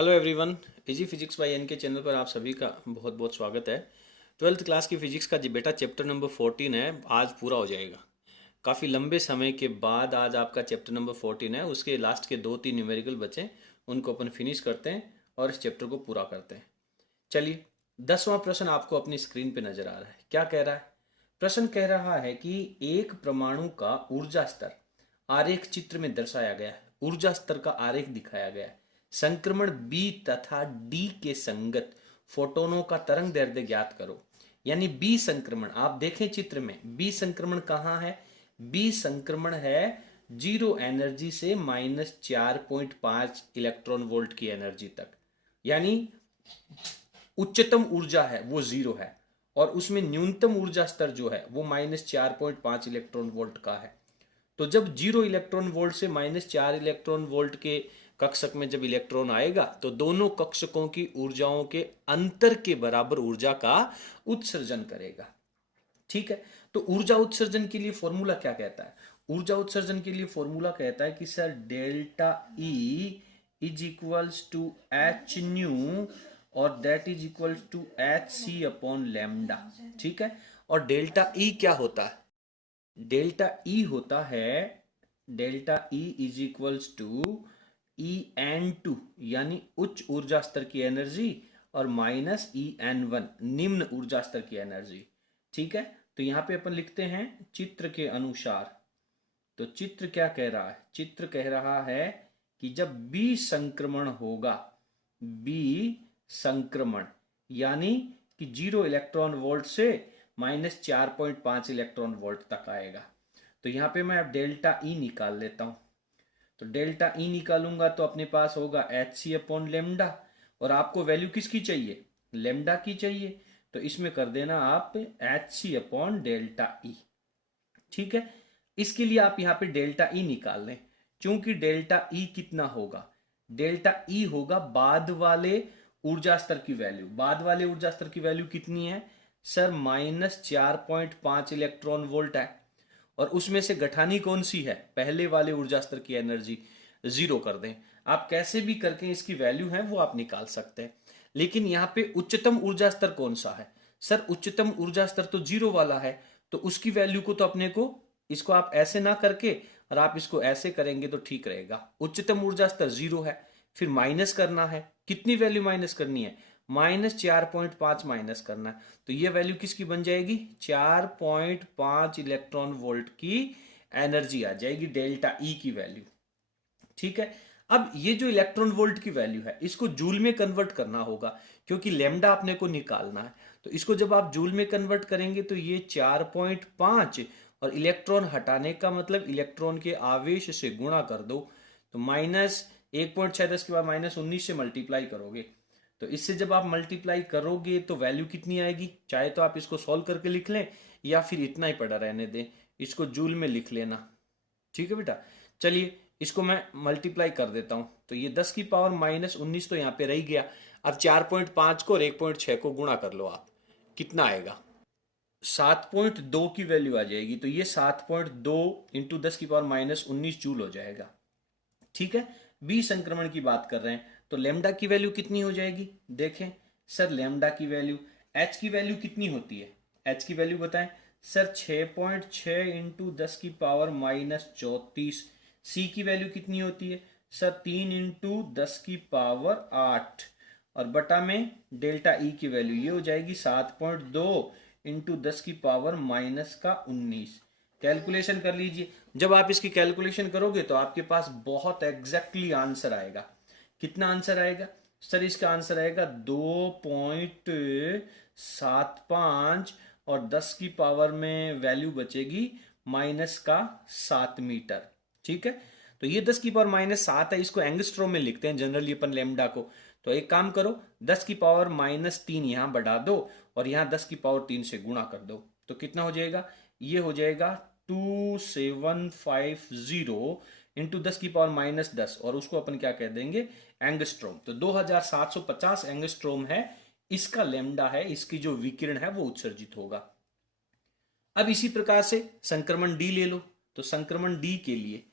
Hello everyone. Easy physics by N K channel पर आप सभी का बहुत बहुत स्वागत है। ट्वेल्थ क्लास की फिजिक्स का जी बेटा चैप्टर नंबर 14 है, आज पूरा हो जाएगा। काफ़ी लंबे समय के बाद आज आपका चैप्टर नंबर 14 है। उसके लास्ट के 2-3 न्यूमेरिकल बचे, उनको अपन फिनिश करते हैं और इस चैप्टर को पूरा करते हैं। चलिए, 10वां प्रश्न आपको अपनी स्क्रीन पे नजर आ रहा है। क्या कह रहा है? प्रश्न कह रहा है कि एक परमाणु का ऊर्जा स्तर आरेख चित्र में दर्शाया गया है। ऊर्जा स्तर का आरेख दिखाया गया है। संक्रमण बी तथा डी के संगत फोटोनों का तरंग दैर्ध्य ज्ञात करो। यानी बी संक्रमण, आप देखें चित्र में बी संक्रमण कहाँ है? बी संक्रमण है जीरो एनर्जी से -4.5 इलेक्ट्रॉन वोल्ट की एनर्जी तक। यानी उच्चतम ऊर्जा है वो जीरो है और उसमें न्यूनतम ऊर्जा स्तर जो है वो -4.5 इलेक्ट्रॉन वोल्ट का है। तो जब 0 इलेक्ट्रॉन वोल्ट से -4 इलेक्ट्रॉन वोल्ट के कक्षक में जब इलेक्ट्रॉन आएगा तो दोनों कक्षकों की ऊर्जाओं के अंतर के बराबर ऊर्जा का उत्सर्जन करेगा। ठीक है, तो ऊर्जा उत्सर्जन के लिए फॉर्मूला क्या कहता है? ऊर्जा उत्सर्जन के लिए फॉर्मूला कहता है कि sir delta E is equals to H nu और that is equals to H C upon lambda. ठीक है, और डेल्टा ई क्या होता है? डेल्टा ई होता है, delta E is equals to E N two यानी उच्च ऊर्जा स्तर की एनर्जी और माइनस ई एन वन निम्न ऊर्जा स्तर की एनर्जी। ठीक है, तो यहां पे अपन लिखते हैं चित्र के अनुसार। तो चित्र क्या कह रहा है? चित्र कह रहा है कि जब बी संक्रमण होगा, बी संक्रमण यानी कि 0 इलेक्ट्रॉन वोल्ट से -4.5 इलेक्ट्रॉन वोल्ट तक आएगा। तो यहां पे मैं अब डेल्टा ई निकाल लेता हूं। तो डेल्टा ई निकालूंगा तो अपने पास होगा एच सी अपॉन लेमडा, और आपको वैल्यू किसकी चाहिए? लेमडा की चाहिए। तो इसमें कर देना आप H C upon delta E. ठीक है, इसके लिए आप यहां पे डेल्टा ई निकाल लें। क्योंकि डेल्टा ई कितना होगा? डेल्टा ई होगा बाद वाले ऊर्जा स्तर की वैल्यू। बाद वाले ऊर्जा स्तर की वैल्यू कितनी है सर? -4.5 इलेक्ट्रॉन वोल्ट है। और उसमें से गठानी कौन सी है? पहले वाले ऊर्जा स्तर की एनर्जी। जीरो कर दें। आप कैसे भी करके इसकी वैल्यू है वो आप निकाल सकते हैं। लेकिन यहां पे उच्चतम ऊर्जा स्तर कौन सा है? सर उच्चतम ऊर्जा स्तर तो जीरो वाला है। तो उसकी वैल्यू को तो अपने को, इसको आप ऐसे ना करके और आप इसको ऐसे करेंगे तो ठीक रहेगा। उच्चतम ऊर्जा स्तर जीरो है, फिर माइनस करना है। कितनी वैल्यू माइनस करनी है? -4.5 माइनस करना है। तो ये वैल्यू किसकी बन जाएगी? 4.5 इलेक्ट्रॉन वोल्ट की एनर्जी आ जाएगी, डेल्टा ई की वैल्यू। ठीक है, अब ये जो इलेक्ट्रॉन वोल्ट की वैल्यू है इसको जूल में कन्वर्ट करना होगा, क्योंकि लेमडा अपने को निकालना है। तो इसको जब आप जूल में कन्वर्ट करेंगे तो ये 4.5 और इलेक्ट्रॉन हटाने का मतलब इलेक्ट्रॉन के आवेश से गुणा कर दो। तो -1.6 के बाद -19 से मल्टीप्लाई करोगे। तो इससे जब आप मल्टीप्लाई करोगे तो वैल्यू कितनी आएगी? चाहे तो आप इसको सॉल्व करके लिख लें या फिर इतना ही पड़ा रहने दें, इसको जूल में लिख लेना। ठीक है बेटा, चलिए इसको मैं मल्टीप्लाई कर देता हूं। तो ये 10 की पावर -19 तो यहां पे रह गया। अब 4.5 को और 1.6 को गुणा कर लो आप, कितना आएगा? 7.2 की वैल्यू आ जाएगी। तो ये 7.2 इंटू 10 की पावर -19 जूल हो जाएगा। ठीक है, बी संक्रमण की बात कर रहे हैं तो लेमडा की वैल्यू कितनी हो जाएगी? देखें सर, लेमडा की वैल्यू, एच की वैल्यू कितनी होती है? एच की वैल्यू बताएं सर। 6.6 इंटू 10 की पावर -34। सी की वैल्यू कितनी होती है सर? 3 इंटू 10 की पावर 8 और बटा में डेल्टा ई की वैल्यू ये हो जाएगी 7.2 इंटू 10 की पावर -19। कैलकुलेशन कर लीजिए। जब आप इसकी कैलकुलेशन करोगे तो आपके पास बहुत एग्जैक्टली आंसर आएगा। कितना आंसर आएगा सर? इसका आंसर आएगा 2.75 और 10 की पावर में वैल्यू बचेगी -7 मीटर। ठीक है, तो ये 10 की पावर -7 है, इसको एंगस्ट्रोम में लिखते हैं जनरली अपन लेमडा को। तो एक काम करो, 10 की पावर -3 यहां बढ़ा दो और यहां 10 की पावर 3 से गुणा कर दो। तो कितना हो जाएगा? ये हो जाएगा 2750 इंटू 10 की पावर -10 और उसको अपन क्या कह देंगे? एंगस्ट्रोम। तो 2750 एंगस्ट्रोम है इसका लेमडा है, इसकी जो विकिरण है वो उत्सर्जित होगा। अब इसी प्रकार से संक्रमण डी ले लो। तो संक्रमण डी के लिए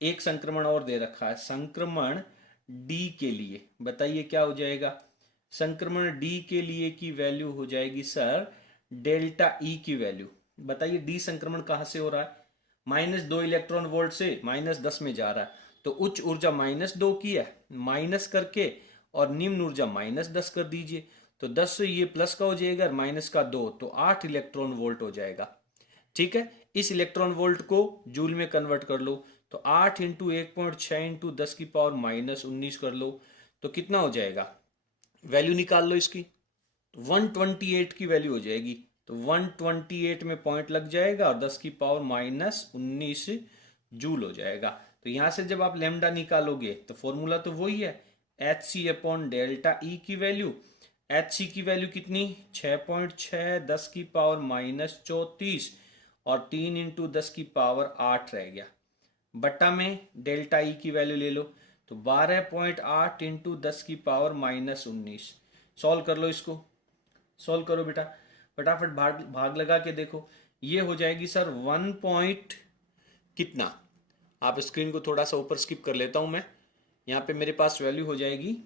एक संक्रमण और दे रखा है, संक्रमण डी के लिए, बताइए क्या हो जाएगा। संक्रमण डी के लिए की वैल्यू हो जाएगी सर डेल्टा ई की वैल्यू। बताइए डी संक्रमण कहां से हो रहा है, -2 इलेक्ट्रॉन वोल्ट से -10 में जा रहा है, तो उच्च ऊर्जा -2 की है, माइनस करके और निम्न ऊर्जा -10 कर दीजिए, तो 10 से ये प्लस का हो जाएगा, माइनस का 2, तो 8 इलेक्ट्रॉन वोल्ट हो जाएगा। ठीक है, इस इलेक्ट्रॉन वोल्ट को जूल में कन्वर्ट कर लो, तो 8 इंटू 1.6 इंटू 10⁻−19 कर लो, तो कितना हो जाएगा, वैल्यू निकाल लो इसकी, 128 की वैल्यू हो जाएगी, तो 128 में पॉइंट लग जाएगा और 10⁻−19 जूल हो जाएगा। तो यहां से जब आप लेमडा निकालोगे तो फॉर्मूला तो वही है, H C upon delta E की वैल्यू, एच सी की वैल्यू कितनी 6.6 10⁻−34 और 3 इंटू 10⁸ रह गया, बट्टा में डेल्टा ई की वैल्यू ले लो, तो 12.8 इंटू 10⁻−19। सॉल्व कर लो, इसको सॉल्व करो बेटा, फटाफट भाग भाग लगा के देखो, ये हो जाएगी सर 1 पॉइंट कितना, आप स्क्रीन को थोड़ा सा ऊपर स्किप कर लेता हूं मैं, यहाँ पे मेरे पास वैल्यू हो जाएगी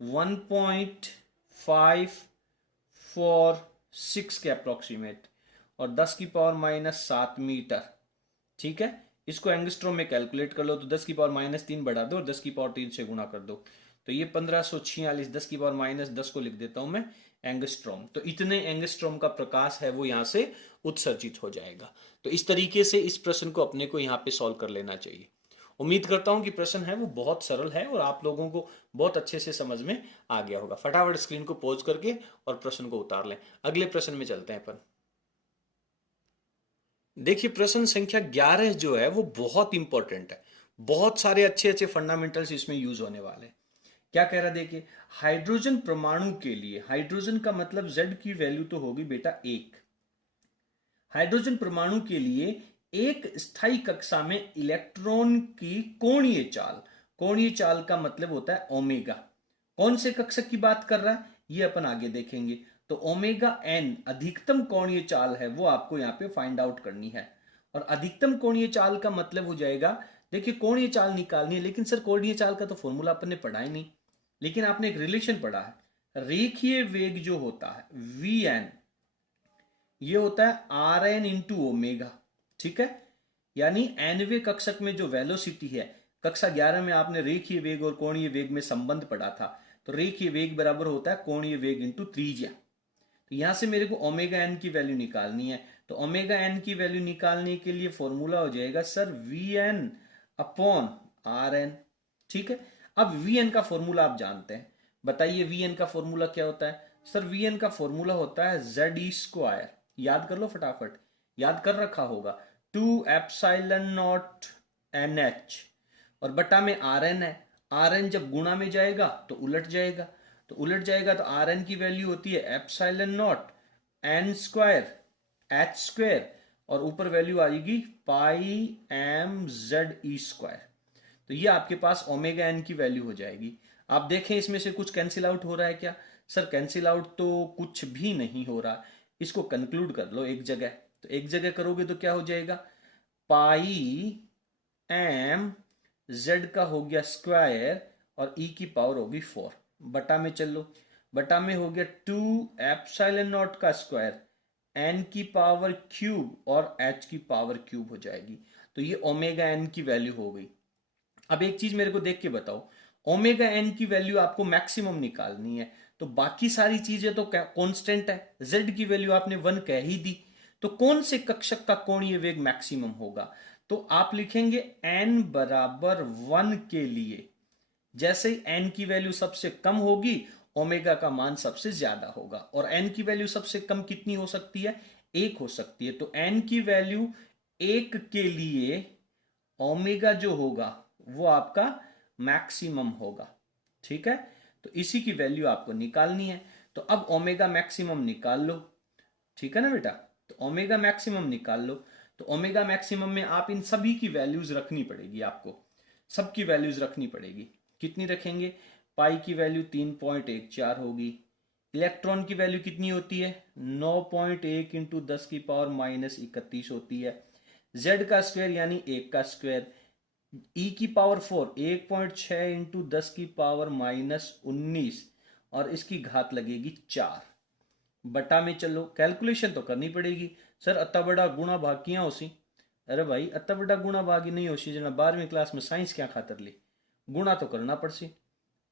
1.546 के अप्रोक्सीमेट और 10⁻⁻7 मीटर। ठीक है, इसको एंगस्ट्रॉम में कैलकुलेट कर लो, तो 10⁻−3 बढ़ा दो और 10⁻3 से गुणा कर दो, तो ये 1546, 10⁻−10 को लिख देता हूं मैं एंगस्ट्रॉम, तो इतने एंगस्ट्रॉम का प्रकाश है वो यहां से उत्सर्जित हो जाएगा। तो इस तरीके से इस प्रश्न को अपने को यहाँ पे सॉल्व कर लेना चाहिए। उम्मीद करता हूं कि प्रश्न है वो बहुत सरल है और आप लोगों को बहुत अच्छे से समझ में आ गया होगा। फटाफट स्क्रीन को पॉज करके और प्रश्न को उतार लें, अगले प्रश्न में चलते हैं अपन। देखिए प्रश्न संख्या 11 जो है वो बहुत इंपॉर्टेंट है, बहुत सारे अच्छे अच्छे फंडामेंटल्स इसमें यूज होने वाले हैं। क्या कह रहा है देखिए, हाइड्रोजन परमाणु के लिए, हाइड्रोजन का मतलब Z की वैल्यू तो होगी बेटा 1, हाइड्रोजन परमाणु के लिए एक स्थायी कक्षा में इलेक्ट्रॉन की कोणीय चाल, कोणीय चाल का मतलब होता है ओमेगा, कौन से कक्षक की बात कर रहा है ये अपन आगे देखेंगे, तो ओमेगा एन अधिकतम कोणीय चाल है वो आपको यहाँ पे फाइंड आउट करनी है। और अधिकतम कोणीय चाल का मतलब हो जाएगा, देखिए कोणीय चाल निकालनी है, लेकिन सर कोणीय चाल का तो फॉर्मूला अपन ने पढ़ा ही नहीं, लेकिन आपने एक रिलेशन पढ़ा है, रेखीय वेग जो होता है वी एन, ये होता है आर एन इंटू ओमेगा। ठीक है, यानी एनवे कक्षक में जो वेलोसिटी है, कक्षा 11 में आपने रेखीय वेग और कोणीय वेग में संबंध पढ़ा था, तो रेखीय वेग बराबर होता है कोणीय वेग इंटू त्रिज्या। तो यहां से मेरे को ओमेगा एन की वैल्यू निकालनी है, तो ओमेगा एन की वैल्यू निकालने के लिए फॉर्मूला हो जाएगा sir V N upon R N. ठीक है, अब वी एन का फॉर्मूला आप जानते हैं, बताइए वी एन का फॉर्मूला क्या होता है, सर वी एन का फॉर्मूला होता है जेड ई स्क्वायर, याद कर लो फटाफट, याद कर रखा होगा, 2 एप्सिलॉन नॉट एन एच और बटा में आर एन है, आर एन जब गुणा में जाएगा तो उलट जाएगा, तो उलट जाएगा तो आर एन की वैल्यू होती है epsilon not an square H square और ऊपर वैल्यू आएगी पाई एम जेड ई स्क्वायर, तो ये आपके पास ओमेगा एन की वैल्यू हो जाएगी। आप देखें इसमें से कुछ कैंसिल आउट हो रहा है क्या, सर कैंसिल आउट तो कुछ भी नहीं हो रहा, इसको कंक्लूड कर लो एक जगह, तो एक जगह करोगे तो क्या हो जाएगा, पाई एम जेड का हो गया स्क्वायर और ई की पावर होगी 4, बटा में चल लो, बटा में हो गया 2 एप्सिलॉन नॉट का स्क्वायर एन की पावर क्यूब और एच की पावर क्यूब हो जाएगी, तो ये ओमेगा एन की वैल्यू हो गई। अब एक चीज मेरे को देख के बताओ, ओमेगा एन की वैल्यू आपको मैक्सिमम निकालनी है, तो बाकी सारी चीजें तो कांस्टेंट है, जेड की वैल्यू आपने 1 कह ही दी, तो कौन से कक्षक का कोणीय वेग मैक्सिमम होगा, तो आप लिखेंगे n बराबर 1 के लिए, जैसे n की वैल्यू सबसे कम होगी ओमेगा का मान सबसे ज्यादा होगा, और n की वैल्यू सबसे कम कितनी हो सकती है, 1 हो सकती है, तो n की वैल्यू 1 के लिए ओमेगा जो होगा वो आपका मैक्सिमम होगा। ठीक है, तो इसी की वैल्यू आपको निकालनी है, तो अब ओमेगा मैक्सिमम निकाल लो। ठीक है ना बेटा, तो ओमेगा मैक्सिमम निकाल लो, तो ओमेगा मैक्सिमम में आप इन सभी की वैल्यूज रखनी पड़ेगी, आपको सबकी वैल्यूज रखनी पड़ेगी, कितनी रखेंगे, पाई की वैल्यू 3.14 होगी, इलेक्ट्रॉन की वैल्यू कितनी होती है 9.1 इंटू 10⁻31 होती है, जेड का स्क्वायर यानी 1 का स्क्वायर, ई की पावर 4 1.6 इंटू 10 की पावर -19 और इसकी घात लगेगी 4 बटा में। चलो कैलकुलेशन तो करनी पड़ेगी सर, अत्ता बड़ा गुणा भाग किया होसी। अरे भाई अत्ता बड़ा गुणा भाग ही नहीं होसी जना 12वीं क्लास में साइंस क्या खातर ली, गुणा तो करना पड़सी।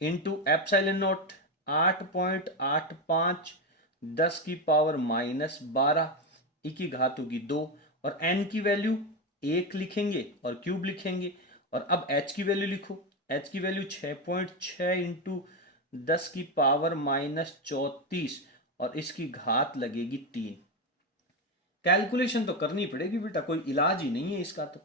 इंटू एप्सिलॉन नॉट 8.85 10 की पावर -12 ई की घात होगी 2 और एन की वैल्यू 1 लिखेंगे और क्यूब लिखेंगे। और अब एच की वैल्यू लिखो, एच की वैल्यू 6.6 इंटू 10 की पावर -34 और इसकी घात लगेगी 3। कैलकुलेशन तो करनी पड़ेगी बेटा, कोई इलाज ही नहीं है इसका तो,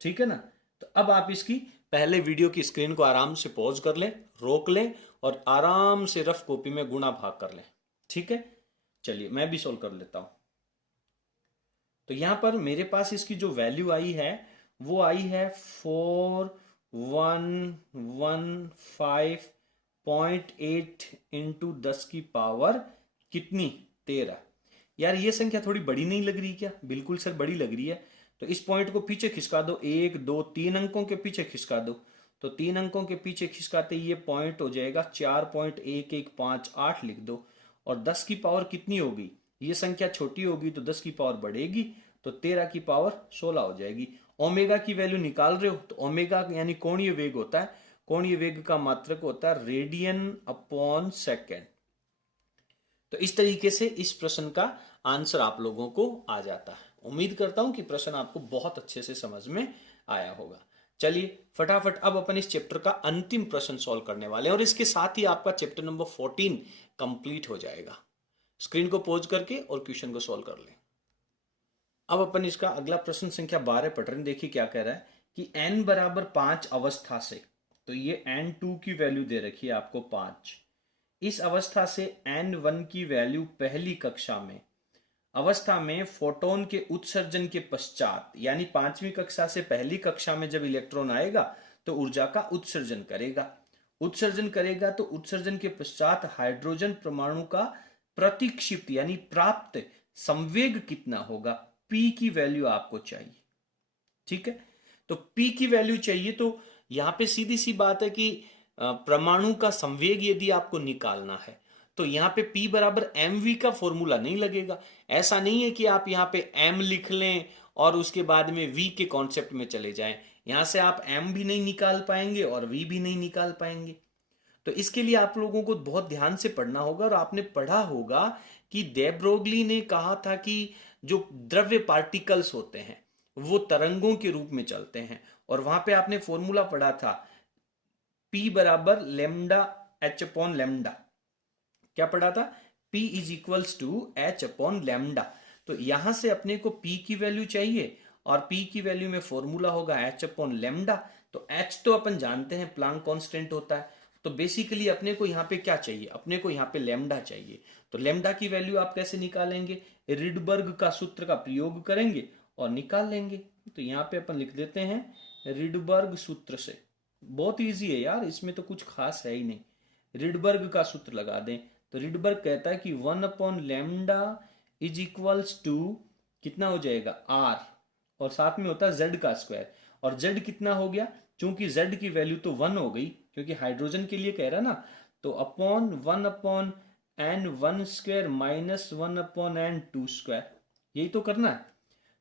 ठीक है ना। तो अब आप इसकी पहले वीडियो की स्क्रीन को आराम से पॉज कर लें, रोक लें और आराम से रफ कॉपी में गुणा भाग कर लें, ठीक है। चलिए मैं भी सोल्व कर लेता हूं। तो यहां पर मेरे पास इसकी जो वैल्यू आई है वो आई है 4115.8 इंटू 10 की पावर कितनी 13। यार ये संख्या थोड़ी बड़ी नहीं लग रही क्या? बिल्कुल सर बड़ी लग रही है। तो इस पॉइंट को पीछे खिसका दो, 1 2 3 अंकों के पीछे खिसका दो। तो 3 अंकों के पीछे खिसकाते ये पॉइंट हो जाएगा 4.1158 लिख दो। और 10 की पावर कितनी होगी? ये संख्या छोटी होगी तो 10 की पावर बढ़ेगी, तो 13 की पावर 16 हो जाएगी। ओमेगा की वैल्यू निकाल रहे हो तो ओमेगा यानी कोणीय वेग होता है, कोणीय वेग का मात्रक होता है रेडियन अपॉन सेकेंड। तो इस तरीके से इस प्रश्न का आंसर आप लोगों को आ जाता है। उम्मीद करता हूं कि प्रश्न आपको बहुत अच्छे से समझ में आया होगा। चलिए फटाफट अब अपन इस चैप्टर का अंतिम प्रश्न सॉल्व करने वाले हैं और इसके साथ ही आपका चैप्टर नंबर 14 कंप्लीट हो जाएगा। स्क्रीन को पॉज करके और क्वेश्चन को सॉल्व कर लें। अब अपन इसका अगला प्रश्न संख्या 12 पढ़ रहे हैं। देखिए क्या कह रहा है कि n बराबर 5 अवस्था से, तो ये n2 की वैल्यू दे रखी है आपको 5। इस अवस्था से n1 की वैल्यू पहली कक्षा में अवस्था में फोटोन के उत्सर्जन के पश्चात, यानी 5वीं कक्षा से पहली कक्षा में जब इलेक्ट्रॉन आएगा तो ऊर्जा का उत्सर्जन करेगा। उत्सर्जन करेगा तो उत्सर्जन के पश्चात हाइड्रोजन परमाणु का प्रतिक्षिप्त यानी प्राप्त संवेग कितना होगा? P की वैल्यू आपको चाहिए, ठीक है। तो P की वैल्यू चाहिए तो यहां पे सीधी सी बात है कि परमाणु का संवेग यदि आपको निकालना है तो यहां पे P बराबर mv का फॉर्मूला नहीं लगेगा। ऐसा नहीं है कि आप यहां पे m लिख लें और उसके बाद में v के कॉन्सेप्ट में चले जाएं। यहां से आप m भी नहीं निकाल पाएंगे और v भी नहीं निकाल पाएंगे। तो इसके लिए आप लोगों को बहुत ध्यान से पढ़ना होगा और आपने पढ़ा होगा कि दे ब्रोगली ने कहा था कि जो द्रव्य पार्टिकल्स होते हैं वो तरंगों के रूप में चलते हैं। और वहां पे आपने फॉर्मूला पढ़ा था P बराबर लेमडा h अपॉन लेमडा। क्या पढ़ा था? P is equals to h upon lambda. तो यहां से अपने को P की वैल्यू चाहिए और P की वैल्यू में फॉर्मूला होगा h अपॉन लेमडा। तो h तो अपन जानते हैं प्लांक कांस्टेंट होता है। तो बेसिकली अपने को यहाँ पे क्या चाहिए? अपने को यहाँ पे लेमडा चाहिए। तो लेमडा की वैल्यू आप कैसे निकालेंगे? रिडबर्ग का सूत्र का प्रयोग करेंगे और निकाल लेंगे। तो यहाँ पे अपन लिख देते हैं रिडबर्ग सूत्र से। बहुत इजी है यार, इसमें तो कुछ खास है ही नहीं। रिडबर्ग का सूत्र लगा दें तो रिडबर्ग कहता है कि 1 upon lambda is equals to कितना हो जाएगा? r और साथ में होता है z का स्क्वायर। और z कितना हो गया? चूंकि z की वैल्यू तो 1 हो गई क्योंकि हाइड्रोजन के लिए कह रहा ना, तो upon 1 upon n1 square minus 1 upon n2 square, यही तो करना है।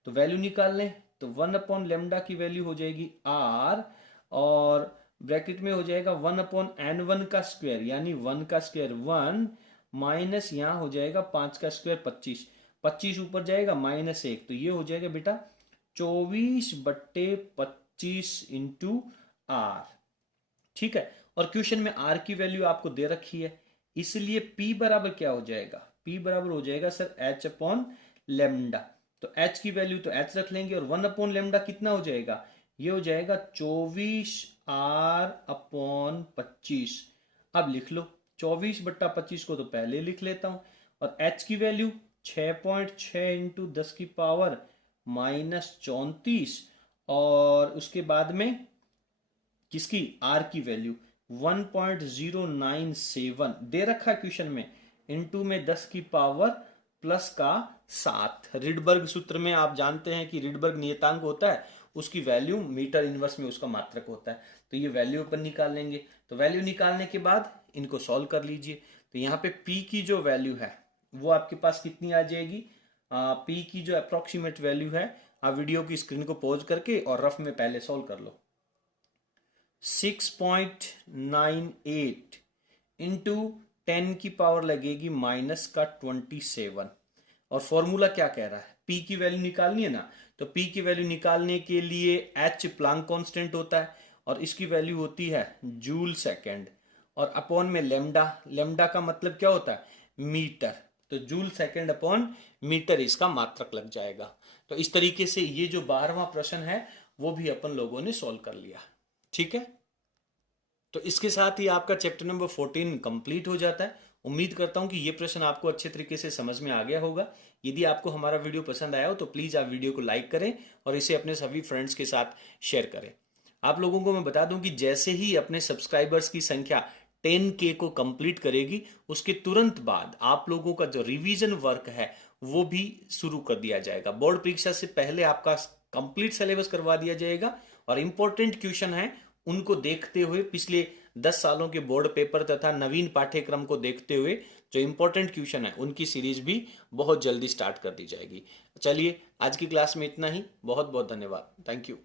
तो वैल्यू निकाल लें तो 1 अपॉन लेमडा की वैल्यू हो जाएगी r और ब्रैकेट में हो जाएगा 1 अपॉन n1 का स्क्वायर यानी 1 का स्क्वायर 1 माइनस यहाँ हो जाएगा 5 का स्क्वायर 25, 25 ऊपर जाएगा -1, तो ये हो जाएगा बेटा 24/25 इंटू r, ठीक है। और क्वेश्चन में r की वैल्यू आपको दे रखी है, इसलिए P बराबर क्या हो जाएगा? P बराबर हो जाएगा सर h अपॉन लेमडा। तो h की वैल्यू तो h रख लेंगे और 1 अपॉन लेमडा कितना हो जाएगा? ये हो जाएगा 24r अपॉन 25। अब लिख लो 24/25 को तो पहले लिख लेता हूं और h की वैल्यू 6.6 इंटू 10 की पावर -34 और उसके बाद में किसकी? r की वैल्यू 1.097 दे रखा है क्वेश्चन में, इनटू में 10 की पावर प्लस का 7। रिडबर्ग सूत्र में आप जानते हैं कि रिडबर्ग नियतांक होता है उसकी वैल्यू मीटर इनवर्स में उसका मात्रक होता है। तो ये वैल्यू अपन निकाल लेंगे। तो वैल्यू निकालने के बाद इनको सॉल्व कर लीजिए। तो यहाँ पे p की जो वैल्यू है वो आपके पास कितनी आ जाएगी, p की जो अप्रोक्सीमेट वैल्यू है, आप वीडियो की स्क्रीन को पॉज करके और रफ में पहले सॉल्व कर लो। 6.98 इंटू 10 की पावर लगेगी -27। और फॉर्मूला क्या कह रहा है, p की वैल्यू निकालनी है ना, तो p की वैल्यू निकालने के लिए h प्लांक कांस्टेंट होता है और इसकी वैल्यू होती है जूल सेकेंड, और अपॉन में लेमडा, लेमडा का मतलब क्या होता है, मीटर। तो जूल सेकेंड अपॉन मीटर इसका मात्रक लग जाएगा। तो इस तरीके से ये जो 12वां प्रश्न है वो भी अपन लोगों ने सॉल्व कर लिया। ठीक है, तो इसके साथ ही आपका चैप्टर नंबर 14 कंप्लीट हो जाता है। उम्मीद करता हूं कि ये प्रश्न आपको अच्छे तरीके से समझ में आ गया होगा। यदि आपको हमारा वीडियो पसंद आया हो तो प्लीज़ आप वीडियो को लाइक करें और इसे अपने सभी फ्रेंड्स के साथ शेयर करें। आप लोगों को मैं बता दूं कि जैसे ही अपने सब्सक्राइबर्स की संख्या 10K को कंप्लीट करेगी, उसके तुरंत बाद आप लोगों का जो रिवीजन वर्क है वो भी शुरू कर दिया जाएगा। बोर्ड परीक्षा से पहले आपका कंप्लीट सिलेबस करवा दिया जाएगा और इंपॉर्टेंट क्वेश्चन है उनको देखते हुए, पिछले 10 सालों के बोर्ड पेपर तथा नवीन पाठ्यक्रम को देखते हुए जो इंपॉर्टेंट क्वेश्चन है उनकी सीरीज भी बहुत जल्दी स्टार्ट कर दी जाएगी। चलिए आज की क्लास में इतना ही। बहुत बहुत धन्यवाद। Thank you.